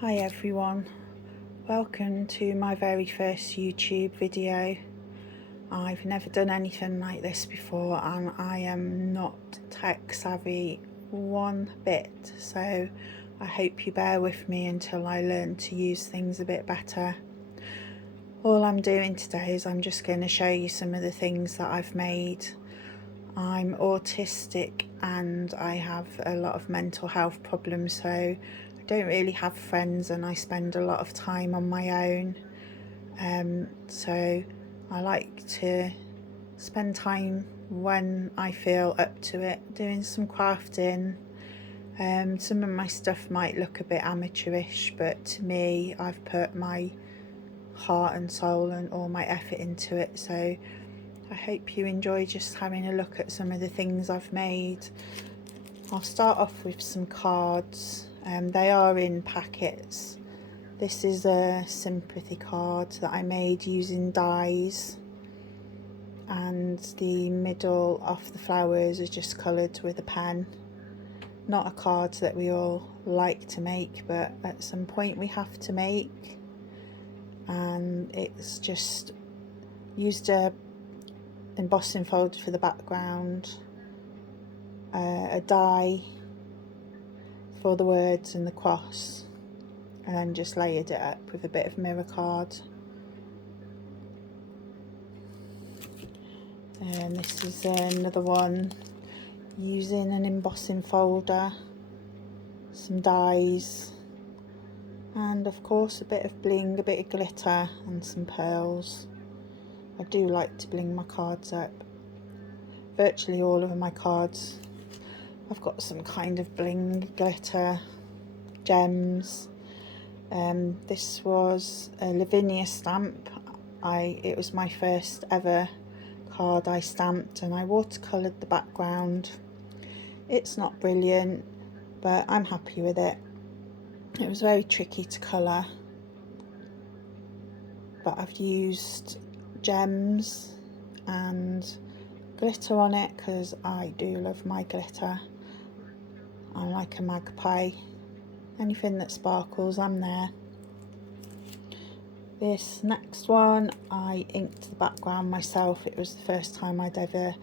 Hi everyone, welcome to my very first YouTube video. I've never done anything like this before and I am not tech savvy one bit, so I hope you bear with me until I learn to use things a bit better. All I'm doing today is I'm just going to show you some of the things that I've made. I'm autistic and I have a lot of mental health problems, so I don't really have friends and I spend a lot of time on my own. So I like to spend time when I feel up to it doing some crafting. Some of my stuff might look a bit amateurish, but to me I've put my heart and soul and all my effort into it, so I hope you enjoy just having a look at some of the things I've made. I'll start off with some cards. They are in packets. This is a sympathy card that I made using dies, and the middle of the flowers is just coloured with a pen. Not a card that we all like to make, but at some point we have to make, and it's just used a embossing folder for the background, a die for the words and the cross, and then just layered it up with a bit of mirror card. And this is another one using an embossing folder, some dies, and of course a bit of bling, a bit of glitter and some pearls. I do like to bling my cards up. Virtually all of my cards I've got some kind of bling, glitter, gems. This was a Lavinia stamp. It was my first ever card I stamped, and I watercoloured the background. It's not brilliant, but I'm happy with it. It was very tricky to colour, but I've used gems and glitter on it because I do love my glitter. I'm like a magpie. Anything that sparkles, I'm there. This next one, I inked the background myself. It was the first time I'd ever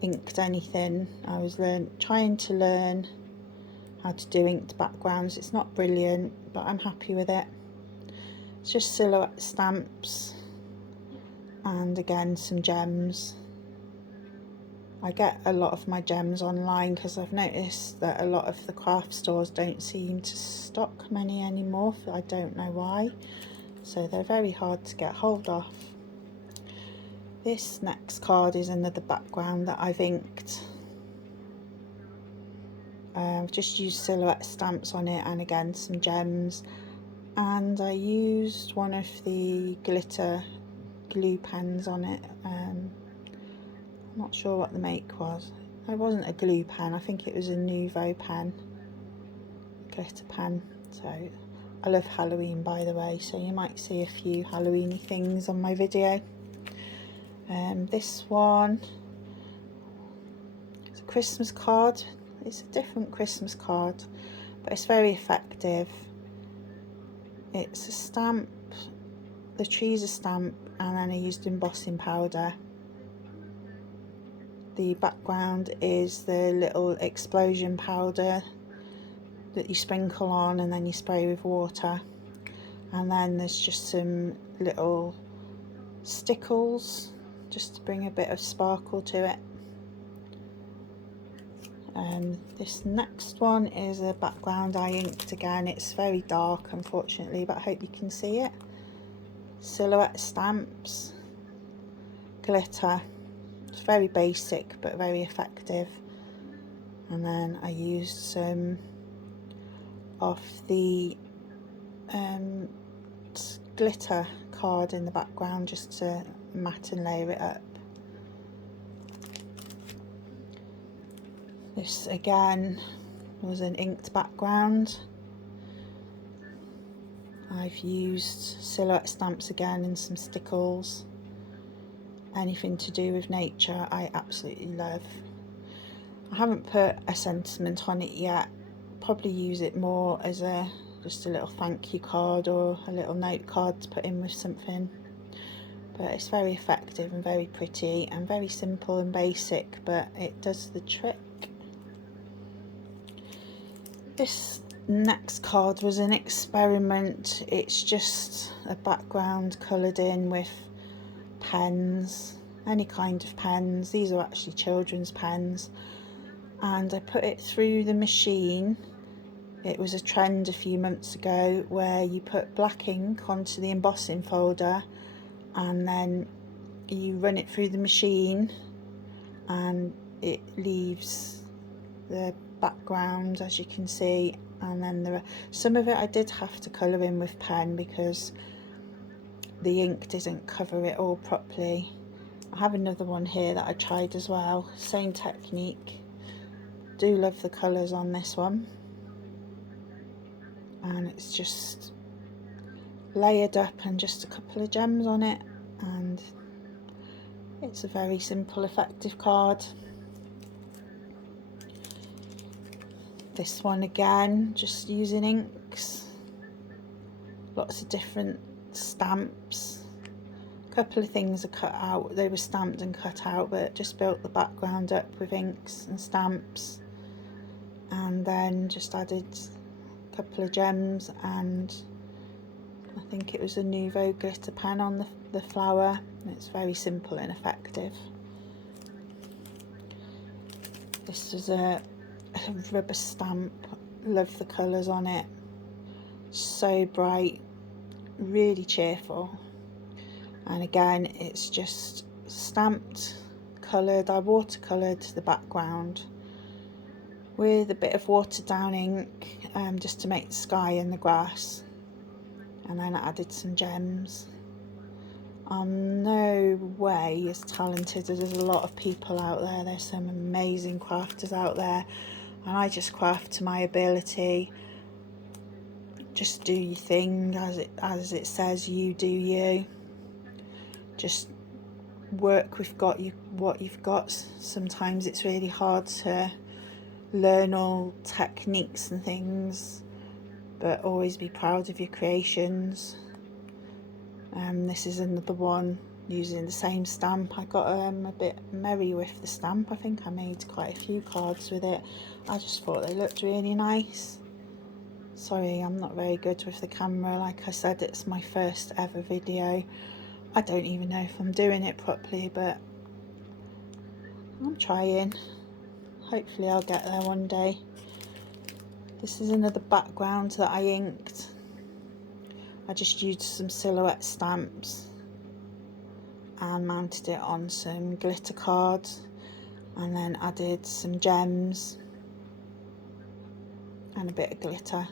inked anything. I was trying to learn how to do inked backgrounds. It's not brilliant, but I'm happy with it. It's just silhouette stamps and again some gems. I get a lot of my gems online because I've noticed that a lot of the craft stores don't seem to stock many anymore. I don't know why, so they're very hard to get hold of. This next card is another background that I've inked. I've just used silhouette stamps on it and again some gems, and I used one of the glitter glue pens on it. I'm not sure what the make was. It wasn't a glue pen, I think it was a Nuvo pen, glitter pen. So I love Halloween, by the way, so you might see a few Halloweeny things on my video. This one is a Christmas card. It's a different Christmas card, but it's very effective. It's a stamp, the tree's a stamp, and then I used embossing powder. The background is the little explosion powder that you sprinkle on and then you spray with water, and then there's just some little stickles just to bring a bit of sparkle to it. This next one is a background I inked again. It's very dark unfortunately, but I hope you can see it. Silhouette stamps, glitter. It's very basic but very effective. And then I used some of the glitter card in the background just to matte and layer it up. This again was an inked background. I've used silhouette stamps again and some stickles. Anything to do with nature I absolutely love. I haven't put a sentiment on it yet. Probably use it more as a just a little thank you card or a little note card to put in with something. But it's very effective and very pretty and very simple and basic, but it does the trick. This next card was an experiment. It's just a background coloured in with pens, any kind of pens. These are actually children's pens, and I put it through the machine. It was a trend a few months ago where you put black ink onto the embossing folder and then you run it through the machine and it leaves the background, as you can see. And then some of it I did have to colour in with pen because the ink didn't cover it all properly. I have another one here that I tried as well, same technique. Do love the colours on this one, and it's just layered up and just a couple of gems on it, and it's a very simple, effective card. This one again, just using inks, lots of different stamps. A couple of things are cut out, they were stamped and cut out, but just built the background up with inks and stamps, and then just added a couple of gems, and I think it was a Nouveau glitter pen on the flower. It's very simple and effective. This is a rubber stamp, love the colours on it, so bright, really cheerful. And again, it's just stamped, coloured. I watercoloured the background with a bit of watered down ink, just to make the sky and the grass, and then I added some gems. I'm no way as talented as a lot of people out there. There's some amazing crafters out there, and I just craft to my ability. Just do your thing, as it says, you do you. Just work with what you've got. Sometimes it's really hard to learn all techniques and things, but always be proud of your creations. This is another one using the same stamp. I got a bit merry with the stamp. I think I made quite a few cards with it. I just thought they looked really nice. Sorry, I'm not very good with the camera. Like I said, it's my first ever video. I don't even know if I'm doing it properly, but I'm trying. Hopefully I'll get there one day. This is another background that I inked. I just used some silhouette stamps and mounted it on some glitter cards, and then added some gems and a bit of glitter,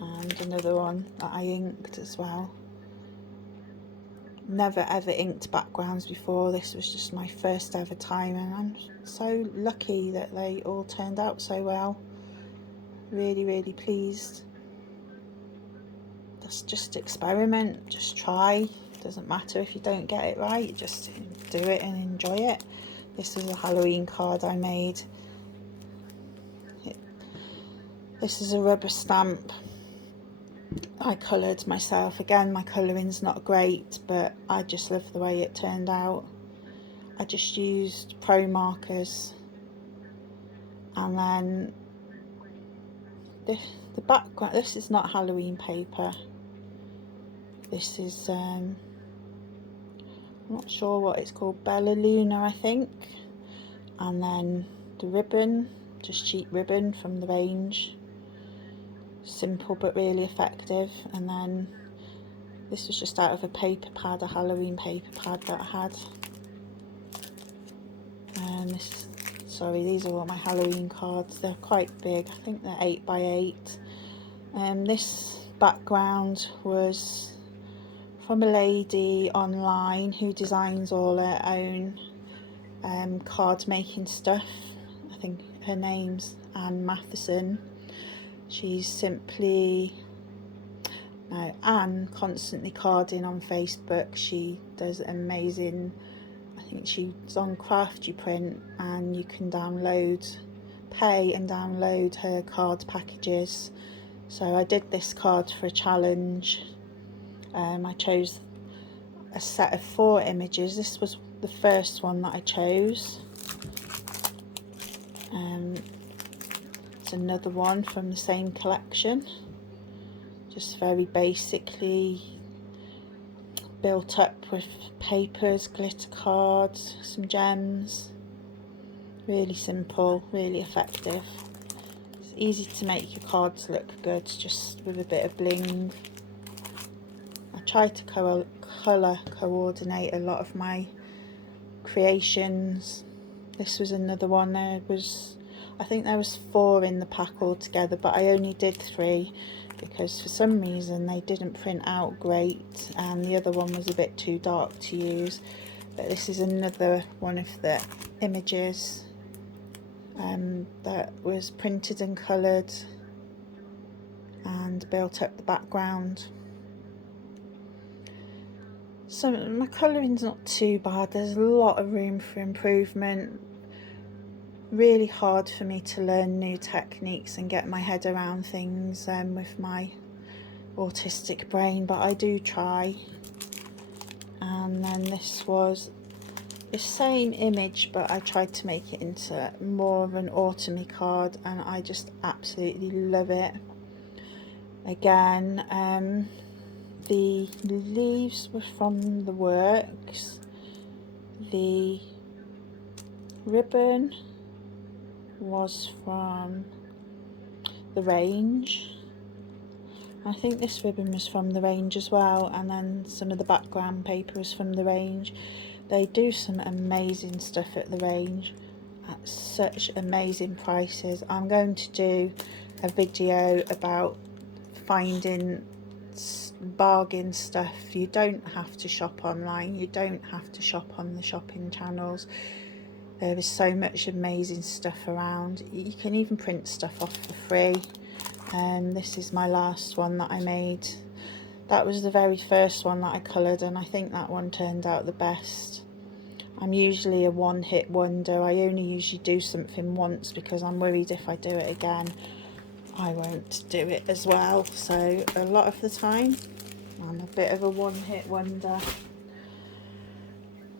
and another one that I inked as well. Never ever inked backgrounds before. This was just my first ever time, and I'm so lucky that they all turned out so well. Really, really pleased. Just experiment, just try. Doesn't matter if you don't get it right, just do it and enjoy it. This is a Halloween card I made. This is a rubber stamp I coloured myself. Again, my colouring's not great, but I just love the way it turned out. I just used pro markers, and then the background, this is not Halloween paper. This is, I'm not sure what it's called, Bella Luna, I think. And then the ribbon, just cheap ribbon from the range. Simple but really effective. And then this was just out of a paper pad, a Halloween paper pad that I had. And this, sorry, these are all my Halloween cards. They're quite big, I think they're 8 by 8. This background was from a lady online who designs all her own card making stuff. I think her name's Anne Matheson. She's Anne Constantly Carding on Facebook. She does amazing, I think she's on Crafty Print, and you can download pay and download her card packages. So I did this card for a challenge. I chose a set of 4 images. This was the first one that I chose. It's another one from the same collection, just very basically built up with papers, glitter cards, some gems. Really simple, really effective. It's easy to make your cards look good just with a bit of bling. I try to colour coordinate a lot of my creations. This was another one. I think there was 4 in the pack altogether, but I only did 3 because for some reason they didn't print out great and the other one was a bit too dark to use. But this is another one of the images that was printed and coloured and built up the background. So my colouring's not too bad, there's a lot of room for improvement. Really hard for me to learn new techniques and get my head around things with my autistic brain, but I do try. And then this was the same image, but I tried to make it into more of an autumny card and I just absolutely love it. Again, the leaves were from the Works, the ribbon was from the Range. I think this ribbon was from the Range as well, and then some of the background paper is from the Range. They do some amazing stuff at the Range at such amazing prices. I'm going to do a video about finding bargain stuff. You don't have to shop online, you don't have to shop on the shopping channels. There is so much amazing stuff around. You can even print stuff off for free. And this is my last one that I made. That was the very first one that I coloured and I think that one turned out the best. I'm usually a one-hit wonder. I only usually do something once because I'm worried if I do it again I won't do it as well. So a lot of the time I'm a bit of a one-hit wonder.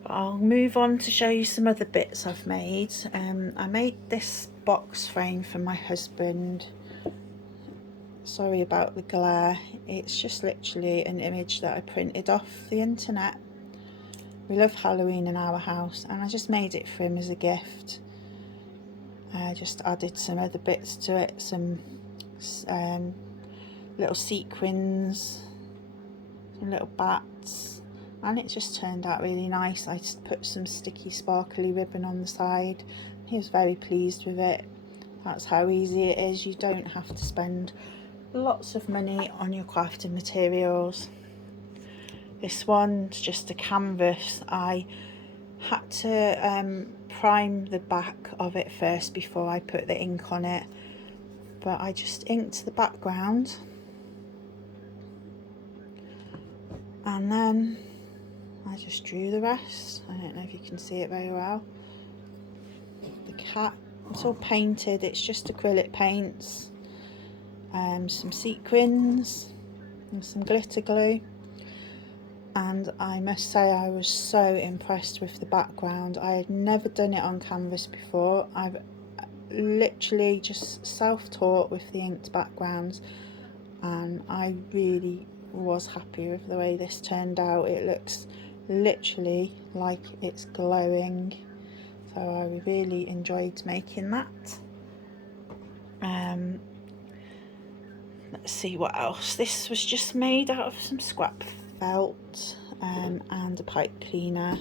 I'll move on to show you some other bits I've made. I made this box frame for my husband. Sorry about the glare. It's just literally an image that I printed off the internet. We love Halloween in our house and I just made it for him as a gift. I just added some other bits to it, some little sequins, some little bats, and it just turned out really nice. I just put some sticky sparkly ribbon on the side. He was very pleased with it. That's how easy it is. You don't have to spend lots of money on your crafting materials. This one's just a canvas. I had to prime the back of it first before I put the ink on it, but I just inked the background and then I just drew the rest. I don't know if you can see it very well. The cat, it's all painted, it's just acrylic paints, some sequins and some glitter glue. And I must say I was so impressed with the background. I had never done it on canvas before. I've literally just self-taught with the inked backgrounds and I really was happy with the way this turned out. It looks literally like it's glowing, so I really enjoyed making that. Let's see what else. This was just made out of some scrap felt and a pipe cleaner,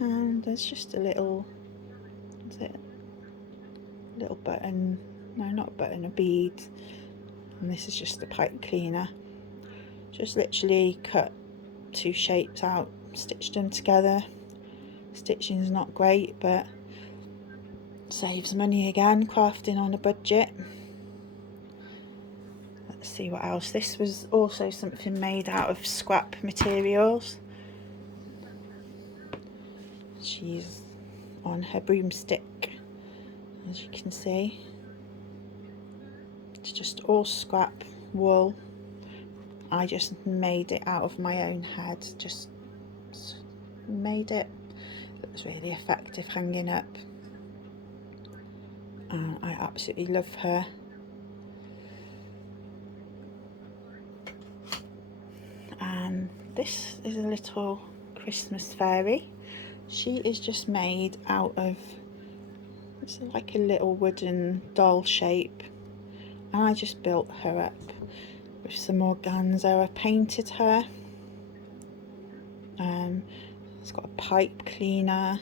and there's just a little, is it a little button, no not a button, a bead, and this is just the pipe cleaner. Just literally cut 2 shapes out, stitched them together. Stitching is not great but saves money again, crafting on a budget. Let's see what else. This was also something made out of scrap materials. She's on her broomstick as you can see. It's just all scrap wool. I just made it out of my own head, just made it. It was really effective hanging up, and I absolutely love her. And this is a little Christmas fairy. She is just made out of, it's like a little wooden doll shape, and I just built her up with some organza. I painted her. It's got a pipe cleaner.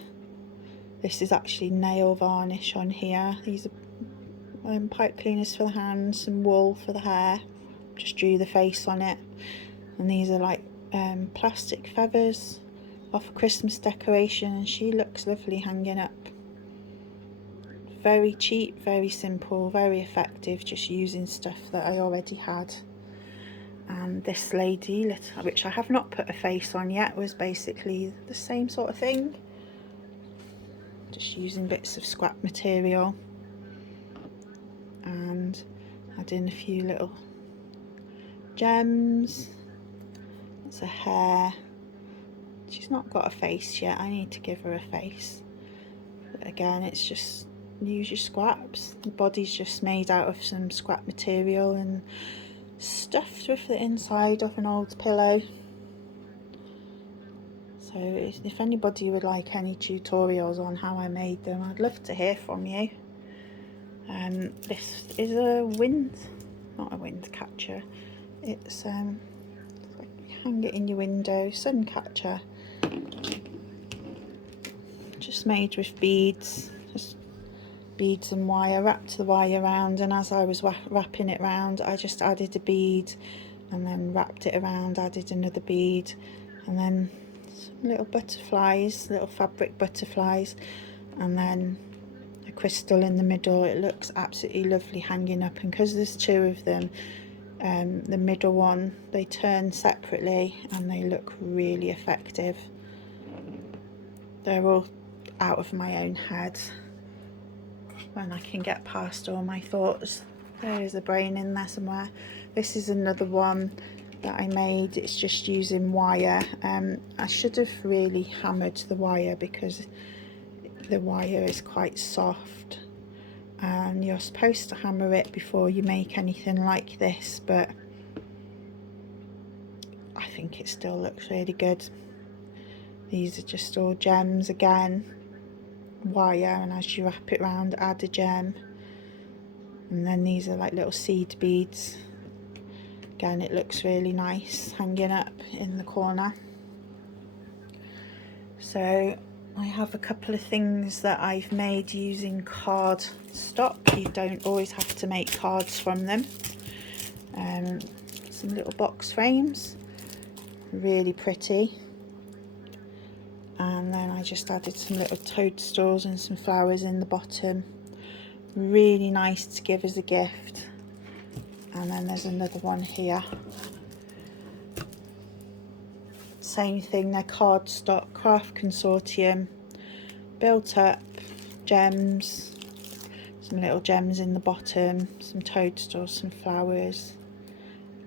This is actually nail varnish on here. These are pipe cleaners for the hands, some wool for the hair. Just drew the face on it. And these are like plastic feathers off a Christmas decoration, and she looks lovely hanging up. Very cheap, very simple, very effective, just using stuff that I already had. And this lady, which I have not put a face on yet, was basically the same sort of thing, just using bits of scrap material and adding a few little gems. That's her hair. She's not got a face yet, I need to give her a face. But again, it's just use your scraps. The body's just made out of some scrap material and stuffed with the inside of an old pillow. So if anybody would like any tutorials on how I made them, I'd love to hear from you. This is not a wind catcher, it's like hang it in your window, sun catcher, just made with beads, just beads and wire. Wrapped the wire around, and as I was wrapping it around, I just added a bead and then wrapped it around, added another bead, and then some little butterflies, little fabric butterflies, and then a crystal in the middle. It looks absolutely lovely hanging up, and because there's two of them, the middle one, they turn separately and they look really effective. They're all out of my own head when I can get past all my thoughts. There is a brain in there somewhere. This is another one that I made. It's just using wire. I should have really hammered the wire because the wire is quite soft, and you're supposed to hammer it before you make anything like this, but I think it still looks really good. These are just all gems again, wire, and as you wrap it around, add a gem. And then these are like little seed beads. Again, it looks really nice hanging up in the corner. So I have a couple of things that I've made using card stock. You don't always have to make cards from them. Some little box frames, really pretty. And then I just added some little toadstools and some flowers in the bottom. Really nice to give as a gift. And then there's another one here. Same thing, they're cardstock, Craft Consortium, built up, gems, some little gems in the bottom, some toadstools, some flowers,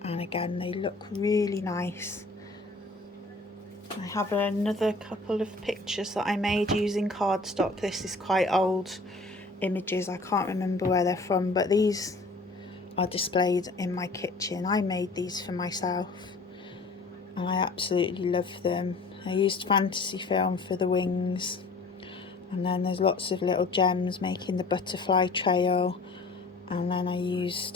and again they look really nice. I have another couple of pictures that I made using cardstock. This is quite old images, I can't remember where they're from, but these are displayed in my kitchen. I made these for myself and I absolutely love them. I used fantasy film for the wings, and then there's lots of little gems making the butterfly trail, and then I used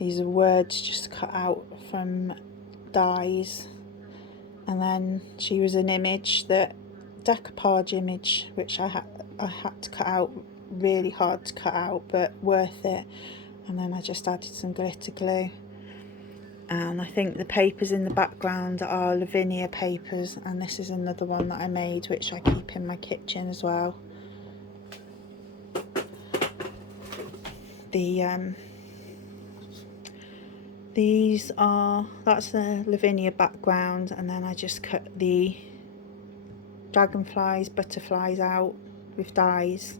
these are words just cut out from dies, and then she was an image, that decoupage image, which I had to cut out, really hard to cut out but worth it, and then I just added some glitter glue. And I think the papers in the background are Lavinia papers, and this is another one that I made which I keep in my kitchen as well. That's the Lavinia background, and then I just cut the dragonflies, butterflies out with dies,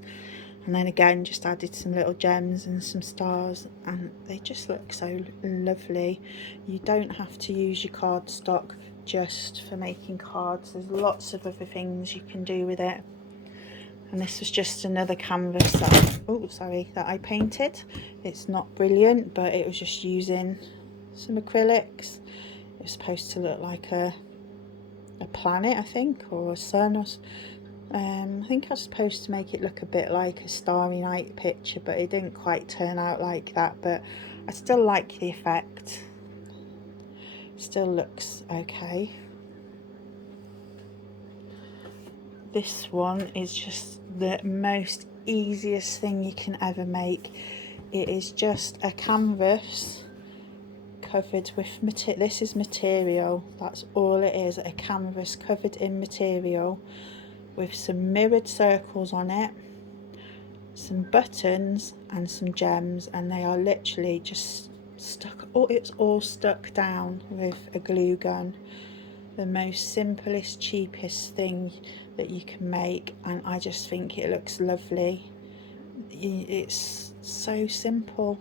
and then again just added some little gems and some stars, and they just look so lovely. You don't have to use your cardstock just for making cards. There's lots of other things you can do with it. And this was just another canvas that I painted. It's not brilliant, but it was just using some acrylics. It was supposed to look like a planet, I think, or a sun, or I think I was supposed to make it look a bit like a Starry Night picture, but it didn't quite turn out like that. But I still like the effect. Still looks okay. This one is just the most easiest thing you can ever make. It is just a canvas covered with material. This is material, that's all it is, a canvas covered in material with some mirrored circles on it, some buttons and some gems, and they are literally just stuck, it's all stuck down with a glue gun. The most simplest, cheapest thing that you can make, and I just think it looks lovely. It's so simple,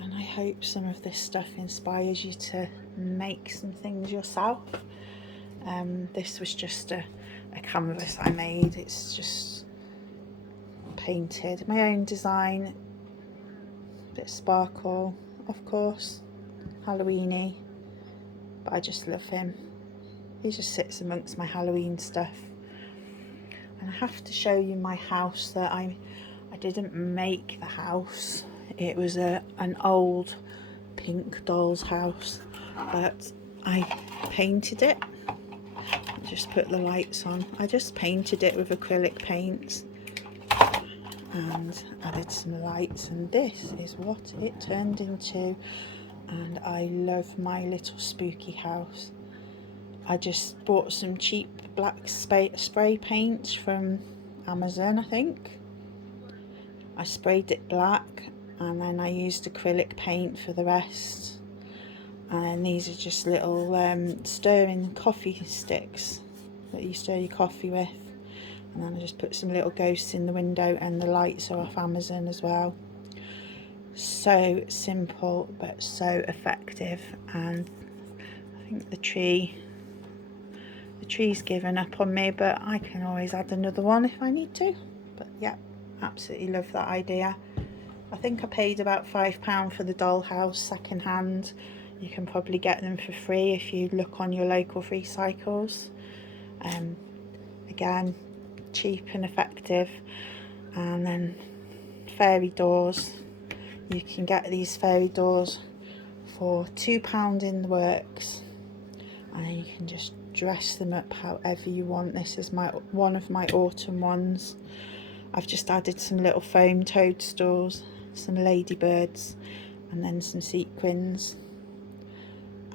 and I hope some of this stuff inspires you to make some things yourself. This was just a canvas I made. It's just painted, my own design, bit of sparkle, of course, Halloweeny, but I just love him. He just sits amongst my Halloween stuff. And I have to show you my house. That I didn't make the house. It was an old pink doll's house, but I painted it. Just put the lights on. I just painted it with acrylic paints and added some lights, and this is what it turned into. And I love my little spooky house. I just bought some cheap black spray paint from Amazon, I think. I sprayed it black, and then I used acrylic paint for the rest. And these are just little stirring coffee sticks that you stir your coffee with. And then I just put some little ghosts in the window, and the lights are off Amazon as well. So simple but so effective. And I think the tree's given up on me, but I can always add another one if I need to. But yeah, absolutely love that idea. I think I paid about £5 for the dollhouse second hand. You can probably get them for free if you look on your local free cycles. Again, cheap and effective. And then fairy doors. You can get these fairy doors for £2 in the works, and then you can just dress them up however you want. This is one of my autumn ones. I've just added some little foam toadstools, some ladybirds, and then some sequins,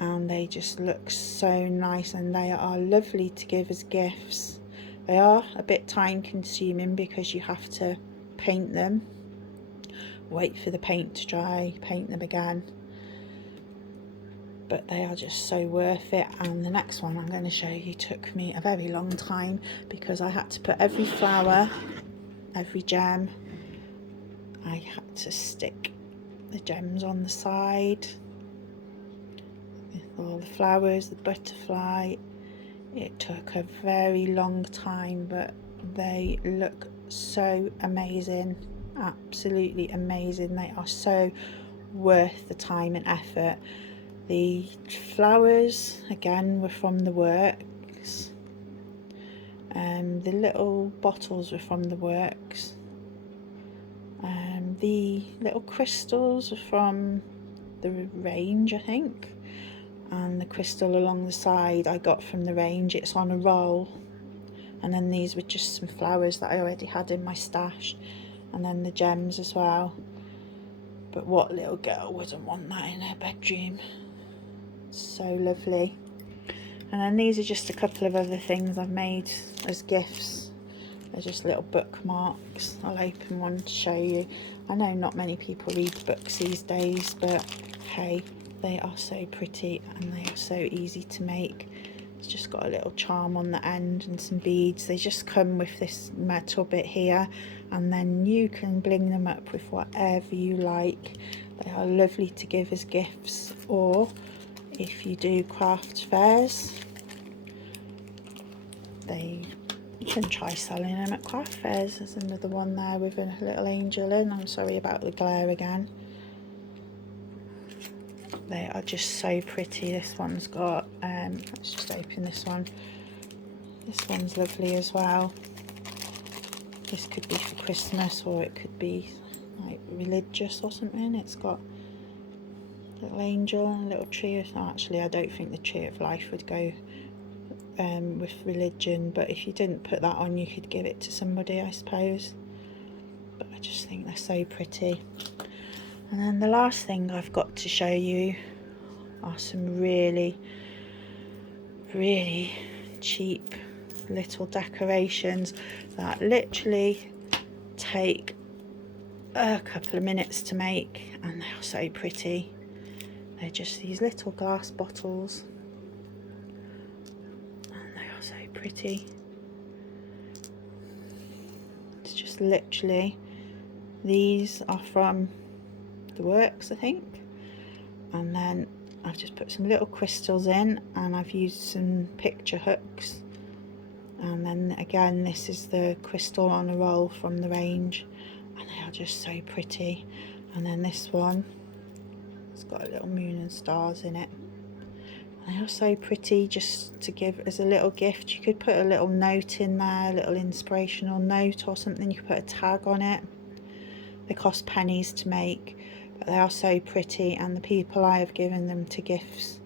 and they just look so nice, and they are lovely to give as gifts. They are a bit time consuming because you have to paint them, wait for the paint to dry, paint them again, but they are just so worth it. And the next one I'm going to show you took me a very long time because I had to put every flower, every gem, I had to stick the gems on the side, all the flowers, the butterfly. It took a very long time, but they look so amazing, absolutely amazing. They are so worth the time and effort. The flowers again were from the works, the little bottles were from the works, the little crystals were from the range, I think, and the crystal along the side I got from the range. It's on a roll. And then these were just some flowers that I already had in my stash, and then the gems as well. But what little girl wouldn't want that in her bedroom? So lovely. And then these are just a couple of other things I've made as gifts. They're just little bookmarks. I'll open one to show you. I know not many people read books these days, but hey, they are so pretty and they are so easy to make. It's just got a little charm on the end and some beads. They just come with this metal bit here, and then you can bling them up with whatever you like. They are lovely to give as gifts, or if you do craft fairs, you can try selling them at craft fairs. There's another one there with a little angel in. I'm sorry about the glare again. They are just so pretty. This one's got, let's just open this one. This one's lovely as well. This could be for Christmas, or it could be like religious or something. It's got a little angel and a little tree of, actually I don't think the tree of life would go with religion, but if you didn't put that on, you could give it to somebody, I suppose. But I just think they're so pretty. And then the last thing I've got to show you are some really, really cheap little decorations that literally take a couple of minutes to make, and they are so pretty. They're just these little glass bottles, and they are so pretty. It's just literally, these are from the Works, I think, and then I've just put some little crystals in, and I've used some picture hooks, and then again this is the crystal on a roll from the range, and they are just so pretty. And then this one, it's got a little moon and stars in it. They are so pretty, just to give as a little gift. You could put a little note in there, a little inspirational note or something. You could put a tag on it. They cost pennies to make, but they are so pretty, and the people I have given them to gifts,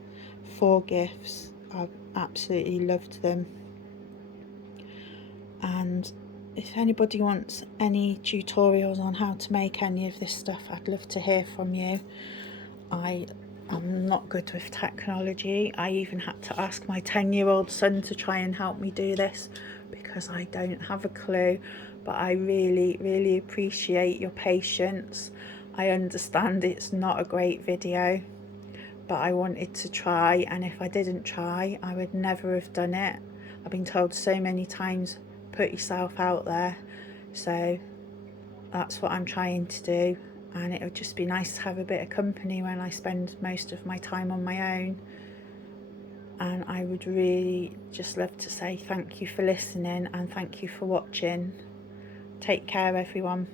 for gifts, I've absolutely loved them. And if anybody wants any tutorials on how to make any of this stuff, I'd love to hear from you. I'm not good with technology. I even had to ask my 10-year-old son to try and help me do this, because I don't have a clue. But I really, really appreciate your patience. I understand it's not a great video, but I wanted to try, and if I didn't try, I would never have done it. I've been told so many times, put yourself out there, so that's what I'm trying to do. And it would just be nice to have a bit of company when I spend most of my time on my own. And I would really just love to say thank you for listening, and thank you for watching. Take care, everyone.